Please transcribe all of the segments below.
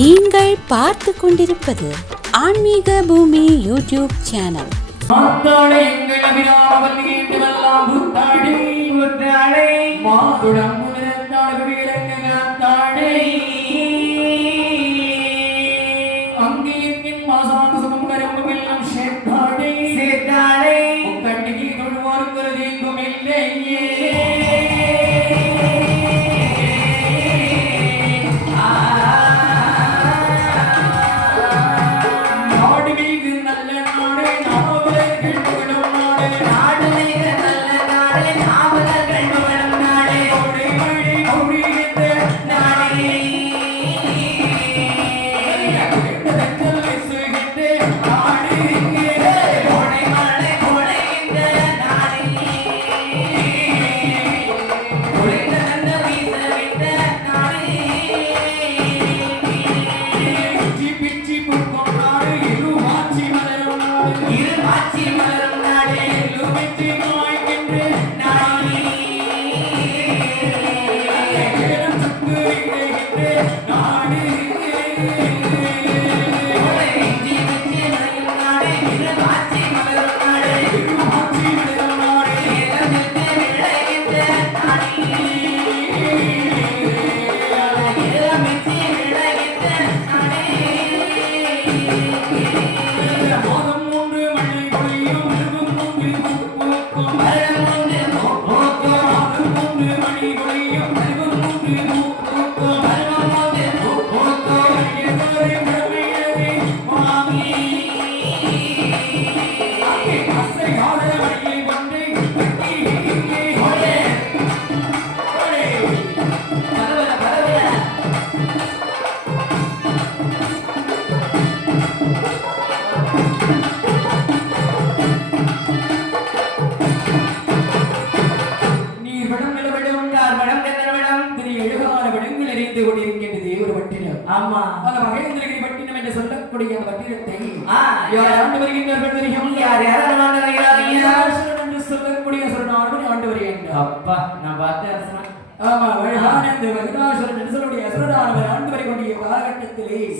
நீங்கள் பார்த்து கொண்டிருப்பது ஆன்மீக பூமி யூடியூப் சேனல்.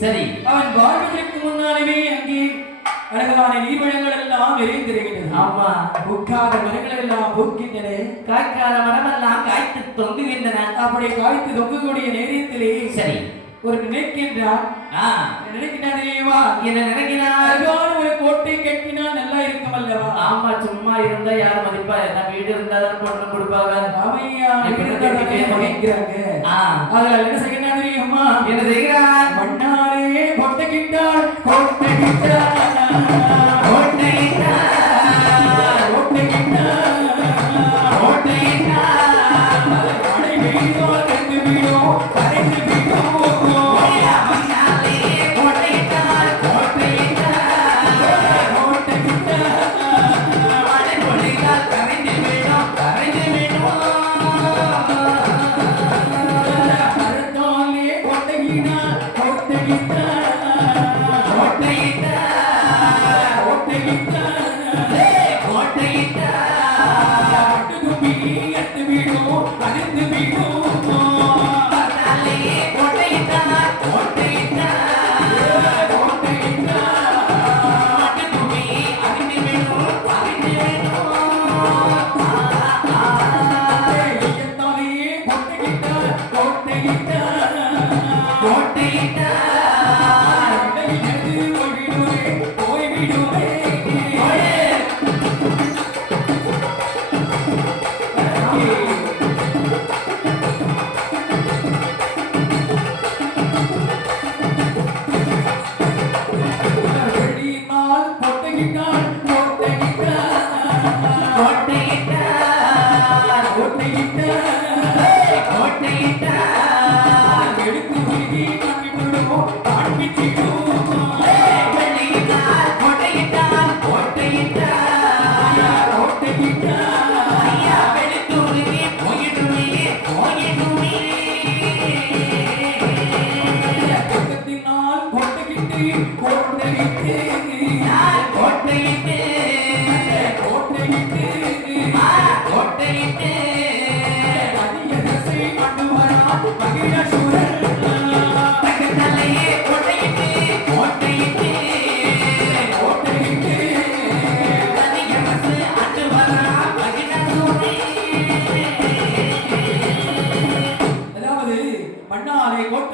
சரி, அவன் வாழ்வதற்கு முன்னாலே அங்கே அழகான நீர்வளங்கள் எல்லாம் நிறைந்திருக்கின்றன. ஆமா, பூக்காத மரங்கள் எல்லாம் பூக்கின்றன, காய்க்காத மரமெல்லாம் காய்த்து தொங்குகின்றன. அப்படி காய்த்து தொங்கக்கூடிய நேரத்திலே சரி ஒரு நினைக்கின்றான். என்ன நினைக்கிறான்? ஒரு கோட்டை கட்டினா நல்லா இருக்கும் அல்லவா? ஆமா, சும்மா இருந்தா யார் மதிப்பா? என்ன வீடு இருந்தாலும் பொண்ணு கொடுப்பாங்க. அதனால என்ன செய்யணும் தெரியுமா? என்ன செய்கிறான்? மண்ணாலே கொட்டை கிட்டான், கொட்டை கிட்டான், கொட்டை கிட்டான், கொட்டை கிட்டான், கொட்டை கிட்டான். அடை வீடோ ரெண்டு வீடோ கரைந்து வீடோ Magi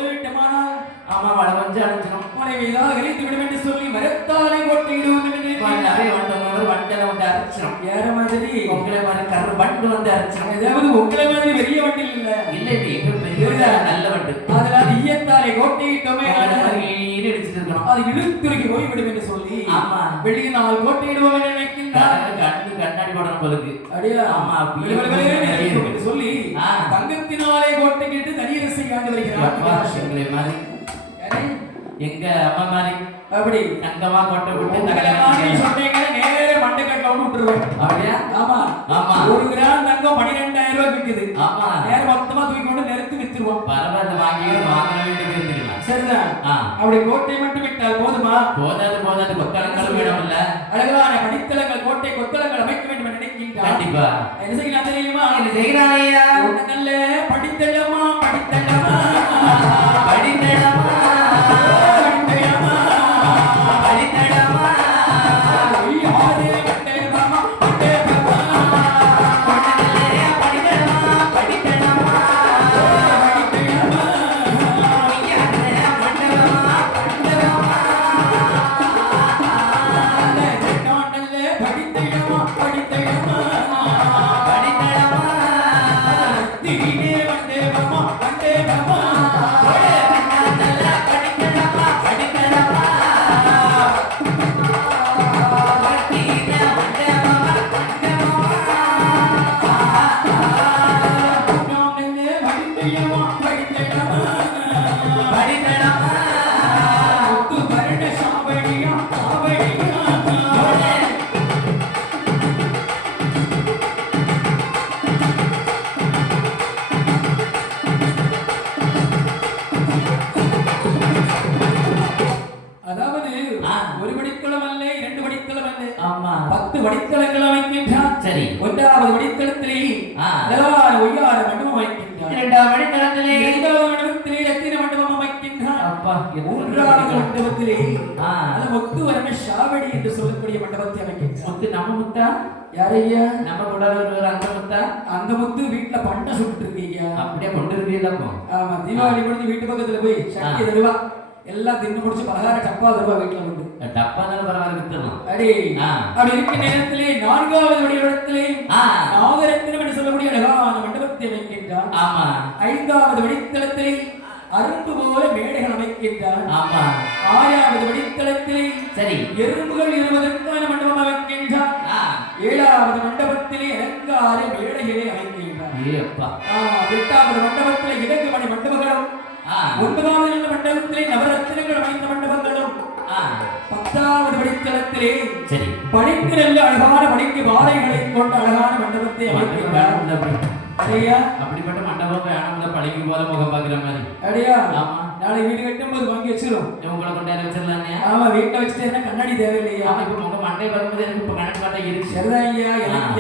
போய்விட்டமானால் ஆமா மழை வந்து அழைச்சிடும் மழை மீதாக எரித்து விடும் என்று சொல்லி மரத்தாலை கொட்டிடுவோம் என்று நிறைய வண்டனை வந்து அரைச்சிடும். ஏற மாதிரி உங்களை மாதிரி கரு வண்டு வந்து அரைச்சிடும். ஏதாவது உங்களை மாதிரி பெரிய வண்டில் இல்ல இல்ல எங்க பெரிய நல்ல வண்டு. அதுல அது ஈயத்தாலை கொட்டிட்டோமே அடிச்சிட்டு இருக்கணும். அது இழுத்துருக்கி போய்விடும் என்று சொல்லி ஆமா வெளியினால் கொட்டிடுவோம் என்று நினைக்கின்றார். கண்ணாடி போடணும் பொழுது அப்படியா ஆமா என்று சொல்லி தங்கத்தினாலே கோட்டைக்கிட்டு தனியரசை காண்டு வருகிறார். எங்களை மாதிரி எங்க அம்மா மாதிரி அப்படி தங்கமா கொட்டை விட்டு சொன்னீங்க நேர மண்டைக்கட்டில விட்டுருவேன். அப்படியா ஆமா ஆமா 1 கிராம் தங்கம் 12,000 ரூபாய் விற்குது. ஆமா நேர மொத்தமா தூக்கி கொண்டு நிறுத்தி வித்துருவோம். பரவாயில்ல வாங்க வேண்டியது இருந்துக்கலாம். சரிதான். அப்படி கோட்டை மட்டும் விட்டால் போதுமா? போதாது கொத்தளங்கள் வேணும் இல்ல. அழகான படித்தளங்கள் கோட்டை கொத்தளங்கள் அமைக்க வேண்டும் என்று நினைக்கின்றார். கண்டிப்பா என்ன செய்யலாம் தெரியுமா? என்ன செய்யறாயா? நல்ல படித்தளமா படித்தளமா வடித்தளங்கள் அமைக்கின்றான். சரி 1வது வடித்தளத்திலே ஒய்யார மண்டபம் அமைக்கின்றான். 2வது வடித்தளத்திலே 2வது மண்டபத்திலே ரத்தின மண்டபம் அமைக்கின்றான். அப்பா 3வது மண்டபத்திலே முத்து வர்ண ஷாவடி என்று சொல்லக்கூடிய மண்டபத்தை அமைக்கின்றான். முத்து நம்ம முத்தா யாரையா? நம்ம கூட ஒரு அந்த முத்தா. அந்த முத்து வீட்டுல பண்ட சுட்டு இருக்கீங்க. அப்படியே கொண்டு இருக்கீங்களா? ஆமா தீபாவளி முடிஞ்சு வீட்டு பக்கத்துல போய் சக்தி தருவா எல்லாம் தின்னு முடிச்சு பலகார டப்பா தருவா வீட்டுல உண்டு. டப்பா தான் பரவாயில்ல வித்துறலாம். அப்படி இருக்க நேரத்திலே 4வது வடிவத்திலே நாகரத்தினம் என்று சொல்லக்கூடிய அழகான மண்டபத்தை அமைக்கின்றான். ஆமா 5வது வடித்தளத்திலே அரும்பு போல மேடைகள் அமைக்கின்றான். ஆமா 6வது வடித்தளத்திலே சரி எறும்புகள் 20க்கான மண்டபம் அமைக்கின்றான். 7வது மண்டபத்திலே அலங்கார மேடைகளை அமைக்கின்றான். 8வது மண்டபத்திலே இடங்கு மணி மண்டபங்களும் 9வது மண்டபத்திலே நவரத்தினங்கள் அமைந்த மண்டபங்களும் 10வது வடித்தளத்திலே சரி பணிக்கு நல்ல அழகான பணிக்கு வாழைகளை கொண்ட அழகான மண்டபத்தை அமைக்கின்றார். அடியா அப்படிப்பட்ட மண்டபம் வேணும்ல பழிக்கு போல முகம் பாக்குற மாதிரி. அடியா ஆமா நாளை வீடு கட்டும்போது வாங்கி வச்சிரும். உங்களை கொண்டாட வச்சிடலானே. ஆமா வீட்டுல வச்சுட்டேன்னா கண்ணாடி தேவையில்லையா? ஆமா இப்ப உங்க மண்டை வரும்போது எனக்கு இப்ப கண்ணாடி மாட்டா இருக்கு. சரிதான் ஐயா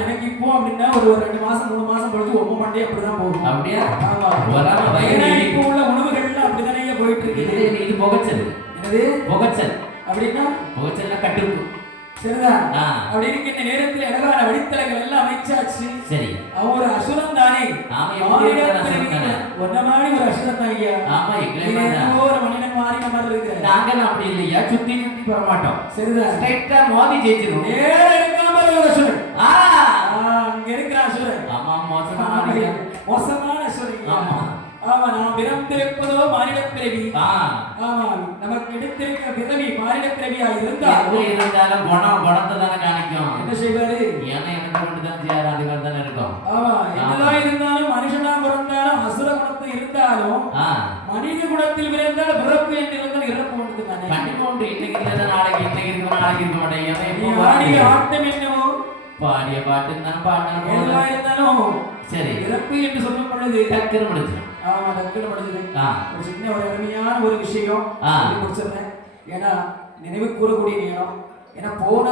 எனக்கு இப்போ அப்படின்னா ஒரு 2 மாசம் 3 மாசம் பொழுது உங்க மண்டை அப்படிதான் போகும். அப்படியா? ஆமா வராம வயிறு இப்போ உள்ள உணவுகள்லாம் அப்படிதானே போயிட்டு இருக்கு. இது புகைச்சல். என்னது புகைச்சல்? அப்படின்னா புகைச்சல்னா கட்டுப்பு. சரிதான். அப்படி இருக்கின்ற நேரத்தில் அழகான வடித்தளங்கள் எல்லாம் அமைச்சாச்சு. சரி அவன் ஒரு அசுரன் தானே. ஒன்ன மாதிரி ஒரு அசுரன் தான் ஐயா. ஆமா ஒரு மனிதன் மாறின மாதிரி இருக்கு. நாங்கள் அப்படி இல்லையா சுத்தி சுத்தி போக மாட்டோம். சரிதான் ஸ்ட்ரைட்டா மோதி ஜெயிச்சிடும். நேர இருக்காம ஒரு அசுரன். அங்க இருக்கிற அசுரன். ஆமா மோசமான அசுரன். ஆமா ஆமா நாம் பிறந்திருப்பதோ மானிட பிறவி. ஆமா நமக்கு எடுத்திருக்க பிறவி மானிட பிறவியா இருந்தாலும் குணத்தை தானே காணிக்கும். என்ன செய்வாரு? ஏன்னா எனக்கு மட்டும்தான் செய்யாரு அதுகள் தானே இருக்கும். ஆமா என்னதான் இருந்தாலும் மனுஷனா பிறந்தாலும் அசுர குணத்தை இருந்தாலும் மனித குணத்தில் பிறந்தால் பிறப்பு என்று இருந்தால் இறப்பு ஒன்று தானே. கண்டிப்பா ஒன்று இன்னைக்கு இல்லை நாளைக்கு இன்னைக்கு இருக்க நாளைக்கு இருக்க மாட்டேன். ஆடிய ஆட்டம் என்னவோ பாடிய பாட்டு தான் பாடினாலும் எதுவாக இருந்தாலும் சரி இறப்பு என்று சொல்லும் பொழுது டக்குன்னு முடிச்சிடும். ஆமா டக்குன்னு முடிஞ்சது. ஒரு சின்ன ஒரு அருமையான ஒரு விஷயம் முடிச்சிருந்தேன். ஏன்னா நினைவு கூறக்கூடிய நேரம். ஏன்னா போன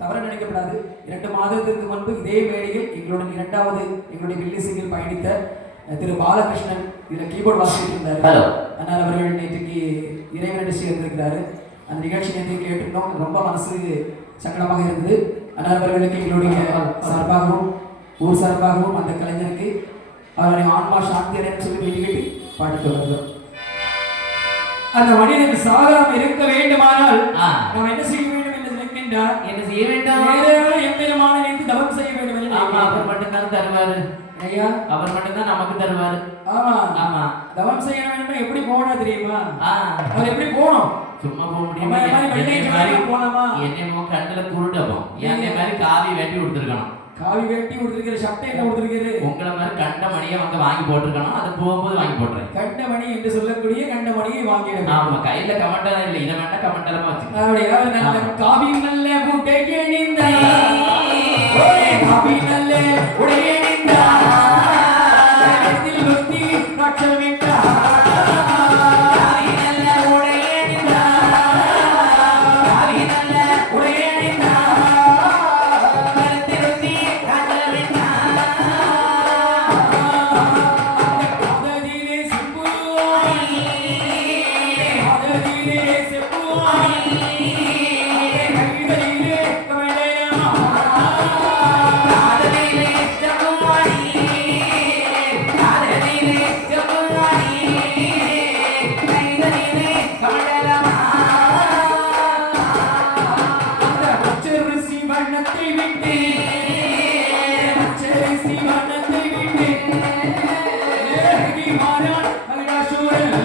தவறு நினைக்கப்படாது. 2 மாதத்திற்கு முன்பு இதே மேடையில் எங்களுடன் 2வது எங்களுடைய வில்லிசிங்கில் பயணித்த திரு பாலகிருஷ்ணன் இதுல கீபோர்டு வாசிட்டு இருந்தாரு. அதனால் அவர்கள் நேற்றுக்கு இறைவனடி சேர்ந்திருக்கிறாரு. அந்த நிகழ்ச்சி நேற்று கேட்டுட்டோம். ரொம்ப மனசு சங்கடமாக இருந்தது. அதனால் அவர்களுக்கு எங்களுடைய சார்பாகவும் ஊர் சார்பாகவும் அந்த கலைஞருக்கு அவருடைய ஆன்மா சாந்தி அடையன்னு சொல்லி வேண்டிக்கிட்டு பாட்டு தொடர்ந்தோம். அந்த மனிதன் சாகாமல் இருக்க வேண்டுமானால் ஆ. நாம் என்ன செய்ய வேண்டும் என்று நினைக்கின்றார்? என்ன செய்ய வேண்டும்? நேராக எம்பெருமானை நினைத்து தவம் செய்ய வேண்டும் என்று ஆமா, அவர் நினைக்கின்றார். மட்டும்தான் தருவாரு. ஐயா, அவர் மட்டும்தான் நமக்கு தருவாரு. ஆமா ஆமா. தவம் செய்ய வேண்டும். எப்படி போனா தெரியுமா? ஆ. அவர் எப்படி போனோம்? சும்மா போக அம்மா, முடியுமா? இந்த மாதிரி வெள்ளை என்னை மாதிரி ஜாதியில போலாமா? என்னையோ கண்ணுல குருடப்போம். என்னை மாதிரி காவி வெட்டி கொடுத்துருக்கணும். காவி வேட்டி கொடுத்திருக்கிற சட்டை என்ன கொடுத்திருக்கிறது? உங்களை மாதிரி கண்ட மணியை வந்து வாங்கி போட்டிருக்கணும். அது போகும்போது வாங்கி போட்டுறேன். கண்டமணி என்று சொல்லக்கூடிய கண்டமணியை வாங்கிடுங்க. ஆமா, கையில கமெண்டெல்லாம் இல்லை. இதை வேண்டாம் கமெண்டெல்லாம் வச்சு அப்படியே அவர் நல்ல காவி நல்ல பூட்டை கேணிந்தார். ஓய், காவி நல்ல உடைய அணிந்தார். கழுத்தில் ஒத்தி ராட்சமிட்டார். காவி நல்ல உடைய அணிந்தார். காவி நல்ல உடைய அணிந்தார். கழுத்தில் ஒத்தி ராட்சமிட்டார். காதலிலே செம்புவாய். காதலிலே செம்புவாய். கைகளிலே கமலேயமா. காதலிலே செம்புவாய். காதலிலே செம்புவாய். கைகளிலே கமலேயமா. அந்த பச்சரிசி வண்ணத்தை விட்டு, பச்சரிசி வண்ணத்தை விட்டு, ஏகி மாறான் மகிழாசூரன்.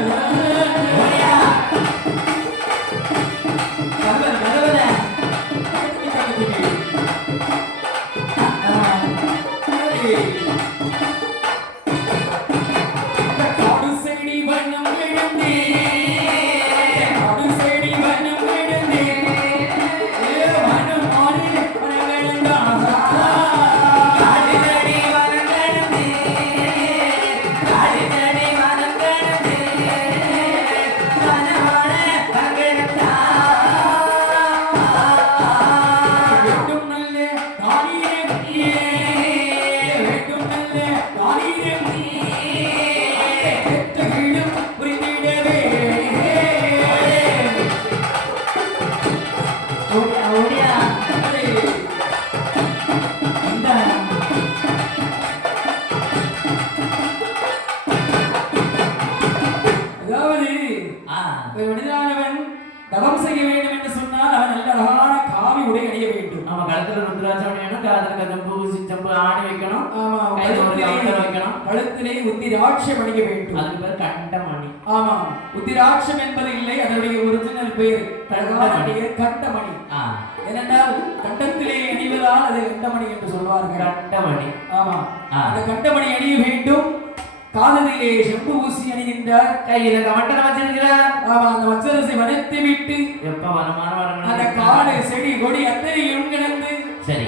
கதவன், கதவன். காடு செடி வண்ணம் விழுந்தே, காடு செடி வண்ணம் விழுந்தே, வனம் மாறி வனங்களெல்லாம். காடு செடி வனம் கிடந்தே, காடு செடி வனம் கிடந்தே, வனமான வனங்களெல்லாம். வேண்டும் நல்ல தானீரம் வேண்டும் நல்ல தானீரம் பெற்ற வீடும் புரிந்திடவே. ஓடியா ஓடியா இந்த அதாவது ஆ. ஒரு மனிதனானவன் தவம் செய்ய வேண்டும் என்று சொன்னால் அவன் நல்ல அழகான காவி உடை அணிய வேண்டும். நம்ம கழுத்துல ருத்ராட்சம் அணியணும். காதுல கதம்பு சிச்சம்பு ஆணி வைக்கணும். ஆமா, கையில ஒரு கவுண்டர் வைக்கணும். கழுத்திலே உத்திராட்சம் அணிய வேண்டும். அதுக்கு பேர் கண்டமணி. ஆமா, உத்திராட்சம் என்பது இல்லை, அதனுடைய ஒரிஜினல் பெயர் கண்டமணி. ஆ. ஏனென்றால் கண்டத்திலே அணிவதால் அது கண்டமணி என்று சொல்வார்கள். கண்டமணி. ஆமா, ஆ. அந்த கண்டமணி அணிய வேண்டும். காதலிலே செம்பு ஊசி அணிகின்றார். கையில கமெண்டெல்லாம் வச்சிருக்கிறார். ஆமா, அந்த வச்சரசை வனத்தை விட்டு எப்ப வரமான அந்த வரணும். காடு செடி கொடி அத்தனையும் கிடந்து சரி.